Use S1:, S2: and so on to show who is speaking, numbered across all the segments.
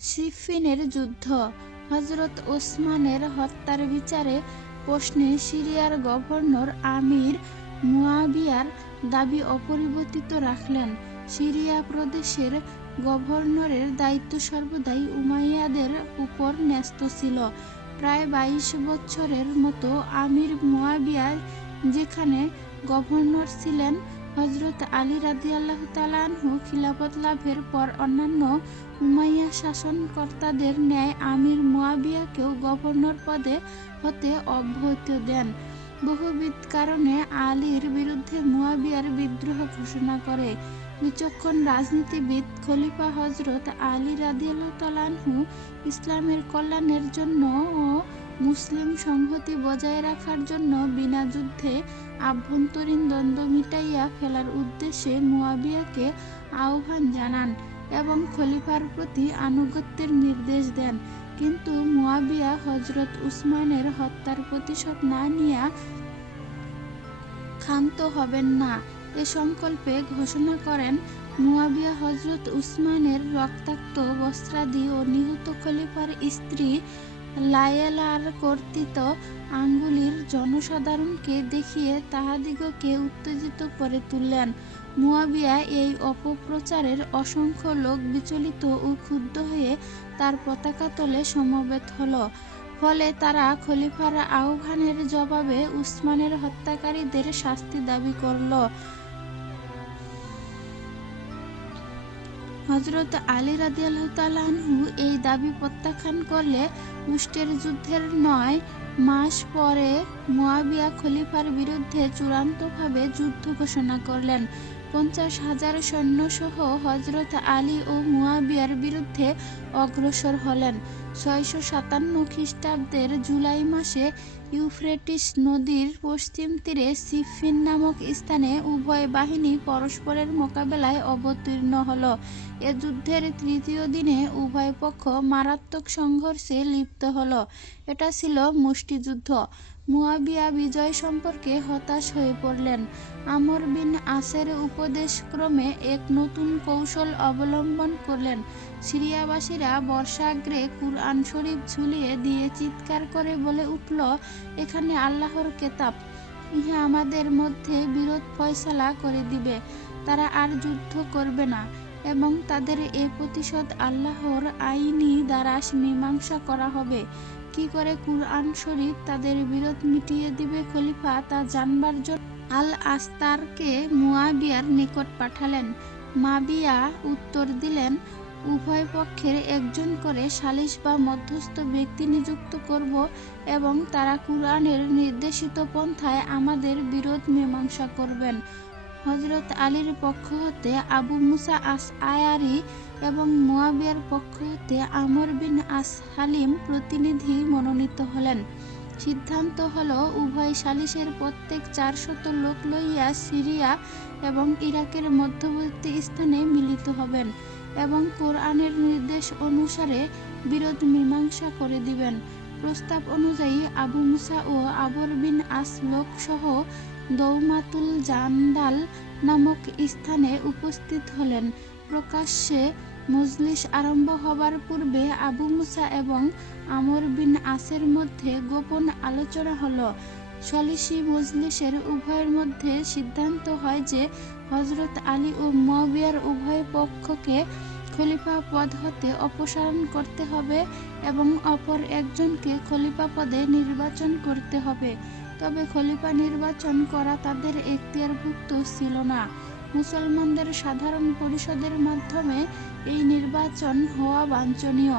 S1: সিফিনের যুদ্ধ। হজরত ওসমানের হত্যার বিচারে প্রশ্নে সিরিয়ার গভর্নর আমির মুয়াবিয়ার দাবি অপরিবর্তিত রাখলেন। সিরিয়া প্রদেশের গভর্নরের দায়িত্ব সর্বদাই উমাইয়াদের উপর ন্যস্ত ছিল। প্রায় বাইশ বছরের মতো আমির মুয়াবিয়া যেখানে গভর্নর ছিলেন হজরত আলী রাদিয়াল্লাহু তালানহু খিলাফত লাভের পর অন্যান্য উমাইয়া শাসনকর্তাদের ন্যায় আমির মুয়াবিয়াকেও গভর্নর পদে হতে অব্যাহতি দেন। বহুবিধ কারণে আলীর বিরুদ্ধে মুয়াবিয়ার বিদ্রোহ ঘোষণা করে। বিচক্ষণ রাজনীতিবিদ খলিফা হজরত আলী রাদিয়াল্লাহু তালানহু ইসলামের কল্যাণের জন্য ও মুসলিম সংহতি বজায় রাখার জন্য বিনা যুদ্ধে আভ্যন্তরীণ দ্বন্দ্ব মিটাইয়া ফেলার উদ্দেশ্যে মুয়াবিয়াকে আহ্বান জানান এবং খলিফার প্রতি আনুগত্যের নির্দেশ দেন। কিন্তু মুয়াবিয়া হজরত উসমানের হত্যার প্রতিশোধ না নিয়া ক্ষান্ত হবেন না। এ সংকল্পে ঘোষণা করেন, মুয়াবিয়া হজরত উসমানের রক্তাক্ত, বস্ত্রাদি ও নিহত খলিফার স্ত্রী লায়েলার কর্তৃত আঙ্গুলির জনসাধারণকে দেখিয়ে তাহাদিগকে উত্তেজিত করে তুললেন। মুয়াবিয়া এই অপপ্রচারের অসংখ্য লোক বিচলিত ও ক্ষুব্ধ হয়ে তার পতাকা তলে সমবেত হলো। ফলে তারা খলিফার আহ্বানের জবাবে উসমানের হত্যাকারীদের শাস্তি দাবি করল। হজরত আলী রাদিয়াল্লাহু তাআলাহু এই দাবি প্রত্যাখ্যান করলে উষ্টের যুদ্ধের নয় মাস পরে মোয়াবিয়া খলিফার বিরুদ্ধে চূড়ান্তভাবে যুদ্ধ ঘোষণা করলেন। পঞ্চাশ হাজার সৈন্যসহ হজরত আলী ও মুয়াবিয়ার বিরুদ্ধে অগ্রসর হলেন। ছয়শো সাতান্ন খ্রিস্টাব্দের জুলাই মাসে ইউফ্রেটিস নদীর পশ্চিম তীরে সিফিন নামক স্থানে উভয় বাহিনী পরস্পরের মোকাবেলায় অবতীর্ণ হল। এ যুদ্ধের তৃতীয় দিনে উভয় পক্ষ মারাত্মক সংঘর্ষে লিপ্ত হল। এটা ছিল মুষ্টিযুদ্ধ। মুয়াবিয়া বিজয় সম্পর্কে হতাশ হয়ে পড়লেন। আমর বিন আসের উপদেশক্রমে এক নতুন কৌশল অবলম্বন করলেন। সিরিয়াবাসীরা বর্ষাগ্রে কুরআন শরীফ ঝুলিয়ে দিয়ে চিৎকার করে বলে উঠল, এখানে আল্লাহর কেতাব। ইহা আমাদের মধ্যে বিরোধ ফয়সালা করে দিবে। তারা আর যুদ্ধ করবে না এবং তাদের এ প্রতিশোধ আল্লাহর আইনি দ্বারা মীমাংসা করা হবে। কি করে কুরআন শরীফ তাদের বিরোধ মিটিয়ে দিবে খলিফা তা জানবার জন্য আল আস্তারকে মুয়াবিয়ার নিকট পাঠালেন। মাবিয়া উত্তর দিলেন, উভয় পক্ষের একজন করে সালিস বা মধ্যস্থ ব্যক্তি নিযুক্ত করব এবং তারা কুরআনের নির্দেশিত পন্থায় আমাদের বিরোধ মীমাংসা করবেন। হজরত আলীর পক্ষ হতে আবু মুসা আস আয়ারি এবং মোয়াবিয়ার পক্ষ হতে আমর বিন আস হালিম প্রতিনিধি মনোনীত হলেন। সিদ্ধান্ত হলো, উভয় সালিসের প্রত্যেক চারশত লোক লইয়া সিরিয়া এবং ইরাকের মধ্যবর্তী স্থানে মিলিত হবেন এবং কোরআনের নির্দেশ অনুসারে বিরোধ মীমাংসা করে দিবেন। প্রস্তাব অনুযায়ী আবু মুসা ও আবর বিন আস লোকসহ দৌমাতুল জান্দাল নামক স্থানে উপস্থিত হলেন। প্রকাশ্যে মজলিস আরম্ভ হবার পূর্বে আবু মুসা এবং আমর বিন আসের মধ্যে গোপন আলোচনা হলো। সলিসি মজলিসের উভয়ের মধ্যে সিদ্ধান্ত হয় যে হজরত আলী ও মবিয়ার উভয় পক্ষকে খলিফা পদ হতে অপসারণ করতে হবে এবং অপর একজনকে খলিফা পদে নির্বাচন করতে হবে। তবে খলিফা নির্বাচন করা তাদের এখতিয়ারভুক্ত ছিল না। মুসলমানদের সাধারণ পরিষদের মাধ্যমে এই নির্বাচন হওয়া বাঞ্ছনীয়।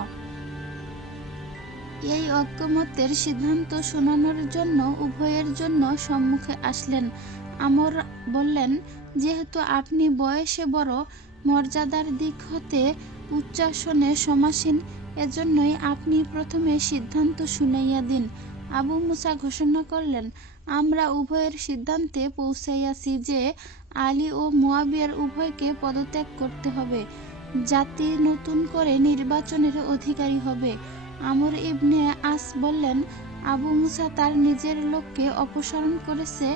S1: এই ঐক্যমত্যের সিদ্ধান্ত শোনানোর জন্য, উভয়ের জন্য সম্মুখে আসলেন। আমর বললেন, যেহেতু আপনি বয়সে বড়, মর্যাদার দিক হতে উচ্চাসনে সমাসীন, এজন্যই আপনি প্রথমে সিদ্ধান্ত শুনাইয়া দিন। আবু মুসা ঘোষণা করলেন, আমরা উভয়ের সিদ্ধান্তে পৌঁছাইয়াছি যে আলী ও মোয়াবিয়ার উভয়কে পদত্যাগ করতে হবে। জাতি নতুন করে নির্বাচনের অধিকারী হবে। আমর ইবনে আস বললেন, আবু মুসা তার নিজের লোককে অপসারণ করেছে।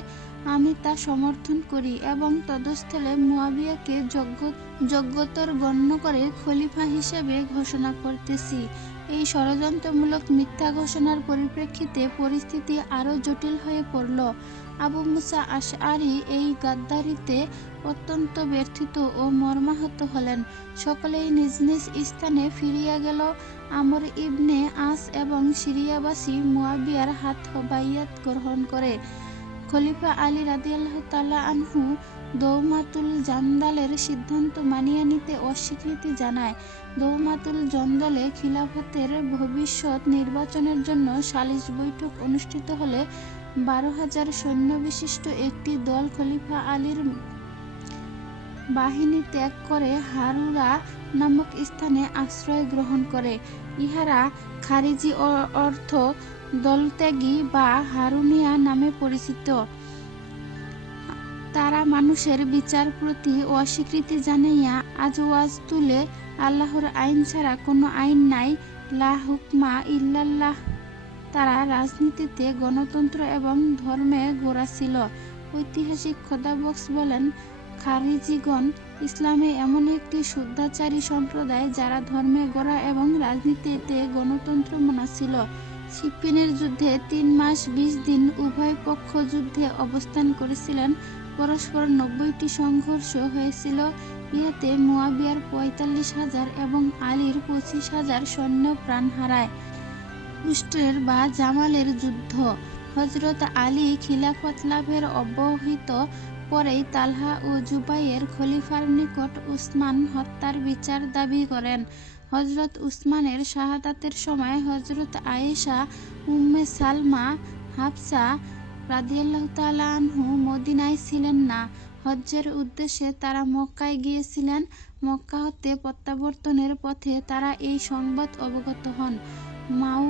S1: আমি তা সমর্থন করি এবং তদস্থলে মুয়াবিয়াকে যোগ্য, যোগ্যতর গণ্য করে খলিফা হিসেবে ঘোষণা করতেছি। এই ষড়যন্ত্রমূলক মিথ্যা ঘোষণার পরিপ্রেক্ষিতে পরিস্থিতি আরও জটিল হয়ে পড়ল। আবু মুসা আশআরি এই গাদ্দারিতে অত্যন্ত ব্যর্থিত ও মর্মাহত হলেন। সকলেই নিজ নিজ স্থানে ফিরিয়া গেল। আমর ইবনে আস এবং সিরিয়াবাসী মুয়াবিয়ার হাত বাইয়াত গ্রহণ করে। খলিফা আলী রাদিয়াল্লাহ তাআলা আনহু দৌমাতুল জান্দালের সিদ্ধান্ত মানিয়ে নিতে অস্বীকৃতি জানায়। দৌমাতুল জন্দলে খিলাফতের ভবিষ্যৎ নির্বাচনের জন্য সালিশ বৈঠক অনুষ্ঠিত হলে বারো হাজার সৈন্য বিশিষ্ট একটি দল খলিফা আলীর বাহিনী ত্যাগ করে হারুরা নামক স্থানে আশ্রয় গ্রহণ করে। ইহারা খারিজি অর্থ দলত্যাগী বা হারুনিয়া নামে পরিচিত। তারা মানুষের বিচার প্রতি অস্বীকৃতি জানাইয়া আজওয়াজ তুলে, আল্লাহর আইন ছাড়া কোনো আইন নাই, লা হুকমা ইল্লাল্লাহ। তারা রাজনীতিতে গণতন্ত্র এবং ধর্মে গোড়া ছিল। ঐতিহাসিক খোদাবক্স বলেন, খারিজিগণ ইসলামে এমন একটি শুদ্ধাচারী সম্প্রদায় যারা ধর্মে গোড়া এবং রাজনীতিতে গণতন্ত্র মানা ছিল। সিপ্পিনের যুদ্ধে তিন মাস বিশ দিন উভয় পক্ষ যুদ্ধে অবস্থান করেছিলেন। পরস্পর নব্বইটি সংঘর্ষ হয়েছিল। ইহাতে মুয়াবিয়ার পঁয়তাল্লিশ হাজার এবং আলীর পঁচিশ হাজার সৈন্য প্রাণ হারায়। উষ্ট্রের বা জামালের যুদ্ধ। হজরত আলী খিলাফত লাভের অব্যবহিত পরেই তালহা ও জুবাইয়ের খলিফার নিকট উসমান হত্যার বিচার দাবি করেন। হজরত উসমানের শাহাদাতের সময় হজরত আয়েশা, উম্মে সালমা, হাফসা রাদিয়াল্লাহ তাআলা আনহু মদিনায় ছিলেন না। হজ্জের উদ্দেশ্যে তারা মক্কায় গিয়েছিলেন। মক্কা হতে প্রত্যাবর্তনের পথে তারা এই সংবাদ অবগত হন। মাউ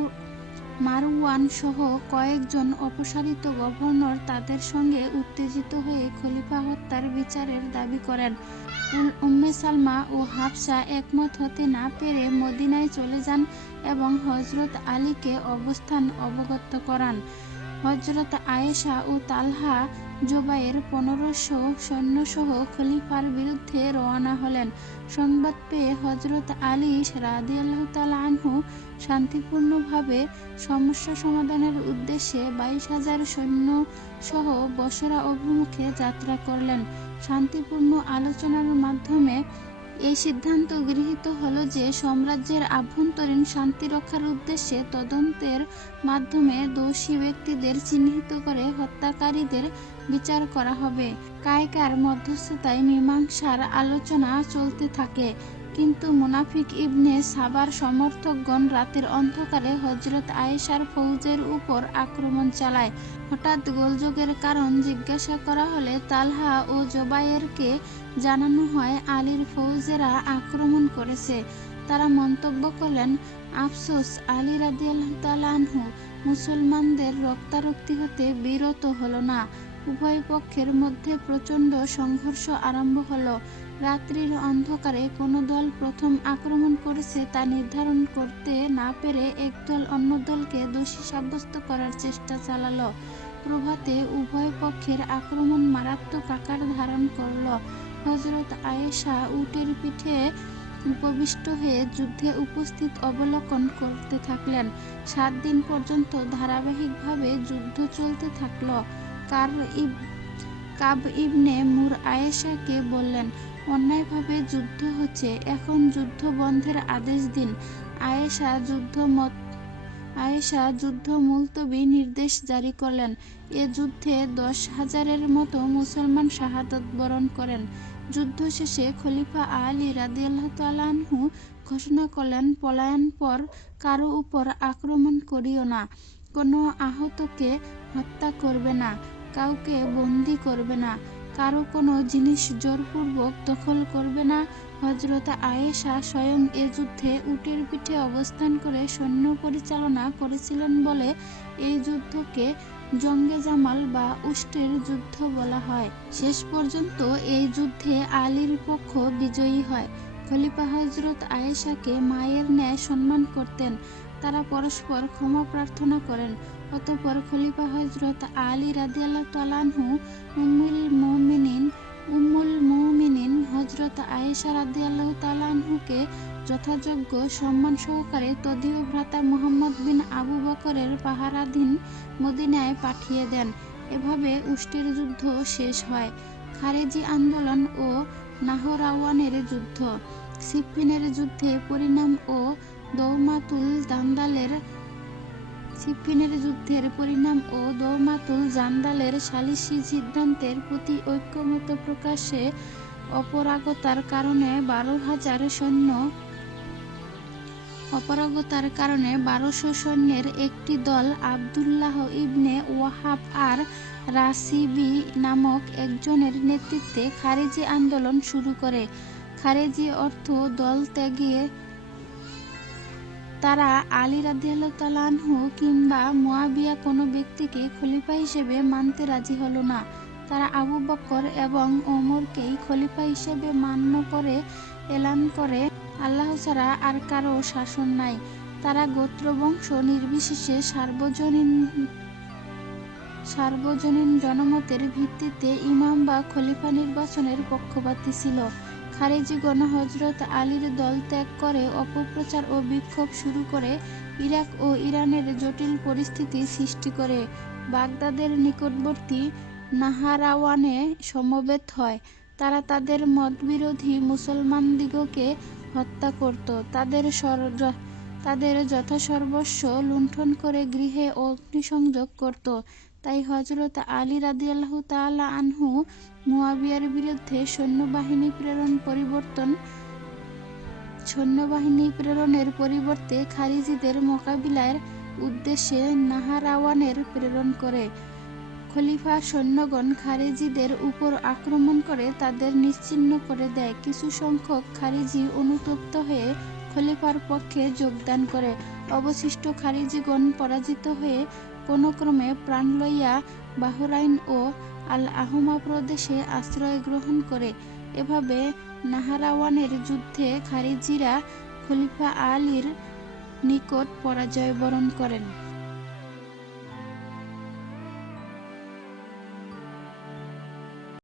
S1: মারওয়ান সহ কয়েকজন অপসারিত গভর্নর তাদের সঙ্গে উত্তেজিত হয়ে খলিফা হত্যার বিচারের দাবি করেন। উম্মে সালমা ও হাফসা একমত হতে না পেরে মদিনায় চলে যান এবং হজরত আলীকে অবস্থান অবগত করান। হজরত আয়েশা ও তালহা জোবাইয়ের পনেরোশো সৈন্যসহ খলিফার বিরুদ্ধে রওনা হলেন। সংবাদ পেয়ে হজরত আলী রাদিয়াল্লাহু তাআলা আনহু শান্তিপূর্ণভাবে সমস্যা সমাধানের উদ্দেশ্যে বাইশ হাজার সৈন্য সহ বসরা অভিমুখে যাত্রা করলেন। শান্তিপূর্ণ আলোচনার মাধ্যমে এই সিদ্ধান্ত গৃহীত হল যে সাম্রাজ্যের আভ্যন্তরীণ শান্তি রক্ষার উদ্দেশ্যে তদন্তের মাধ্যমে দোষী ব্যক্তিদের চিহ্নিত করে হত্যাকারীদের বিচার করা হবে। কায়কার মধ্যস্থতায় মীমাংসার আলোচনা চলতে থাকে। কিন্তু মুনাফিক ইবনে সাবার সমর্থকগণ রাতের অন্ধকারে হজরত আয়েশার ফৌজের উপর আক্রমণ চালায়। হঠাৎ গোলযোগের কারণ জিজ্ঞাসা করা হলে তালহা ও জোবায়েরকে জানানো হয়, আলীর ফৌজেরা আক্রমণ করেছে। তারা মন্তব্য করলেন, আফসোস, আলী রাদিয়াল্লাহু তাআলা মুসলমানদের রক্তারক্তি হতে বিরত হলো না। উভয় পক্ষের মধ্যে প্রচণ্ড সংঘর্ষ আরম্ভ হলো। রাত্রির অন্ধকারে কোনো দল প্রথম আক্রমণ করেছে তা নির্ধারণ করতে না পেরে একদল অন্য দলকে দোষী সাব্যস্ত করার চেষ্টা চালালো। প্রভাতে উভয় পক্ষের আক্রমণ মারাত্মক আকার ধারণ করল। হজরত আয়েশা উটের পিঠে উপবিষ্ট হয়ে যুদ্ধে উপস্থিত অবলোকন করতে থাকলেন। সাত দিন পর্যন্ত ধারাবাহিকভাবে যুদ্ধ চলতে থাকল। কার কাব ইবনে মুর আয়েশাকে বললেন, অন্যায়ভাবে যুদ্ধ হচ্ছে। এখন যুদ্ধ বন্ধের আদেশ দিন। আয়েশা যুদ্ধ মত, আয়েশা যুদ্ধ মুলতবি নির্দেশ জারি করলেন। এ যুদ্ধে দশ হাজারের মতো মুসলমান শাহাদত বরণ করেন। যুদ্ধ শেষে খলিফা আলী রাদিয়াল্লাহু তাআলা আনহু ঘোষণা করলেন, পলায়ন পর কারও উপর আক্রমণ করিও না। কোনো আহতকে হত্যা করবে না। কাউকে বন্দি করবে না, কারও কোনো জিনিস জোরপূর্বক দখল করবে না। হজরত আয়েশা স্বয়ং এ যুদ্ধে উটের পিঠে অবস্থান করে সৈন্য পরিচালনা করেছিলেন বলে এই যুদ্ধকে জঙ্গে জামাল বা উষ্টের যুদ্ধ বলা হয়। শেষ পর্যন্ত এই যুদ্ধে আলীর পক্ষ বিজয়ী হয়। খলিফা হজরত আয়েশাকে মায়ের ন্যায় সম্মান করতেন, তারা পরস্পর ক্ষমা প্রার্থনা করেন। অতঃপর খলিফা হজরত আলী রাদিয়াল্লাহ তালানহু উম্মুল মুমিনিন উম্মুল মুমিনিন হজরত আয়েশা রাদিয়াল্লাহু তালানহুকে যথাযোগ্য সম্মান সহকারে তদীয় ভ্রাতা মোহাম্মদ বিন আবু বকরের পাহারাধীন মদিনায় পাঠিয়ে দেন। এভাবে উষ্টের যুদ্ধ শেষ হয়। খারেজি আন্দোলন ও নাহরাওয়ানের যুদ্ধ। সিপ্পিনের যুদ্ধে পরিণাম ও দৌমাতুল দান্দালের সিপ্পিনের যুদ্ধের পরিণাম ও দৌমাতুল জান্দালের সালিসি সিদ্ধান্তের প্রতি ঐক্যমত প্রকাশে অপরাগতার কারণে বারো হাজার সৈন্য অপরাগতার কারণে বারোশো সৈন্যের একটি দল আবদুল্লাহ ইবনে ওয়াহাব আর রাসিবি নামক একজনের নেতৃত্বে খারেজি আন্দোলন শুরু করে। খারেজি অর্থ দল ত্যাগিয়ে তারা আলী রাদিয়াল্লাহু কিংবা মুয়াবিয়া কোনো ব্যক্তিকে খলিফা হিসেবে মানতে রাজি হলো না। তারা আবু বকর এবং ওমরকেই খলিফা হিসেবে মান্য করে, এলান করে, আল্লাহ ছাড়া আর কারও শাসন নাই। তারা গোত্রবংশ নির্বিশেষে সার্বজনীন সার্বজনীন জনমতের ভিত্তিতে ইমাম বা খলিফা নির্বাচনের পক্ষপাতী ছিল। খারেজিগণ হজরত আলীর দল ত্যাগ করে অপপ্রচার ও বিক্ষোভ শুরু করে ইরাক ও ইরানের জটিল পরিস্থিতি সৃষ্টি করে। বাগদাদের নিকটবর্তী নাহারাওয়ানে সমবেত হয়। তারা তাদের মতবিরোধী মুসলমানদিগকে হত্যা করত। তাদের তাদের যথাসর্বস্ব লুণ্ঠন করে গৃহে অগ্নিসংযোগ করত। তাই হজরত আলী রাদিয়াল্লাহু তাআলা আনহু মুয়াবিয়ার বিরুদ্ধে সৈন্যবাহিনী প্রেরণ পরিবর্তন, সৈন্যবাহিনী প্রেরণের পরিবর্তে খারিজিদের মোকাবিলার উদ্দেশ্যে নাহারাওয়ানের প্রেরণ করে। খলিফা সৈন্যগণ খারেজিদের উপর আক্রমণ করে তাদের নিশ্চিহ্ন করে দেয়। কিছু সংখ্যক খারিজি অনুতপ্ত হয়ে খলিফার পক্ষে যোগদান করে। অবশিষ্ট খারিজিগণ পরাজিত হয়ে কোনো ক্রমে প্রাণ লইয়া বাহরাইন ও আল আহমা প্রদেশে আশ্রয় গ্রহণ করে। এভাবে নাহারাওয়ানের যুদ্ধে খারিজিরা খলিফা আলীর নিকট পরাজয় বরণ করেন।